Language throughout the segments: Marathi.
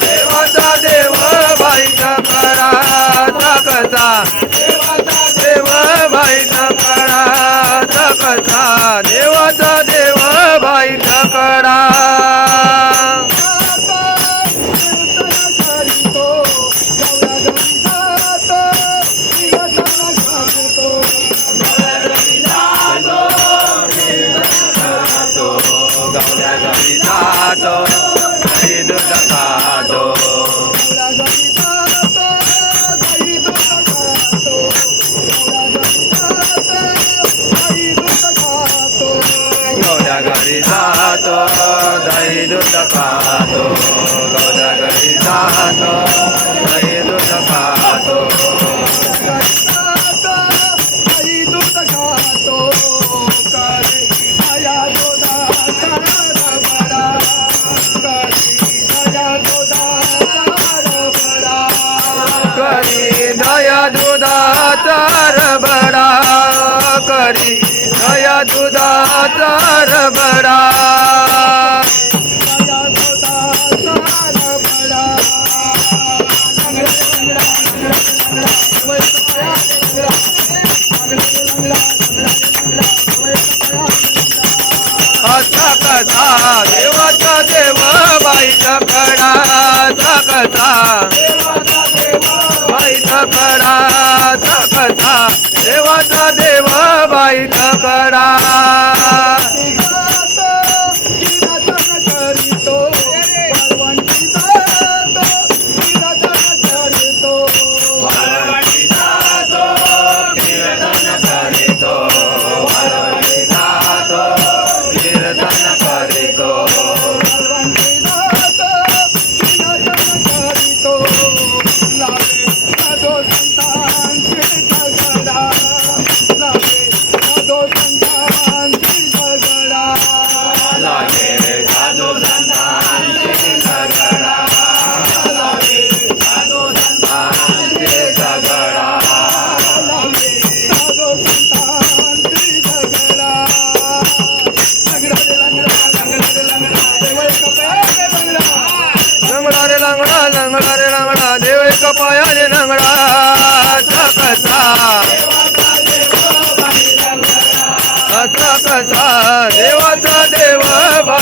देवता देव भाई करा ताकचा देवाचा गौरी दातो दही दूध पातो गौरा गौरी दातो दही दूध पातो देवाचा देव बाईचा कडा जगता देवाचा देव बाईचा कडा जगता देवाचा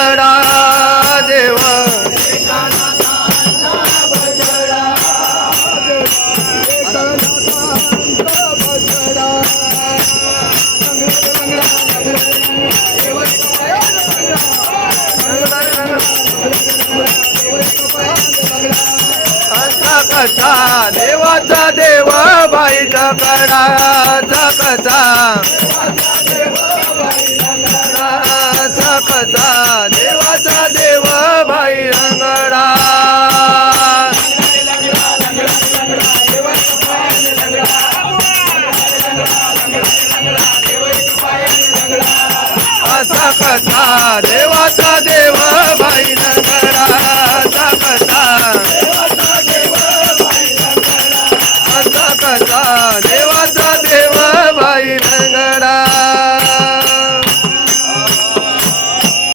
बछडा देवा. कसा देवाचा देव बाईचा कडा कसा पसारे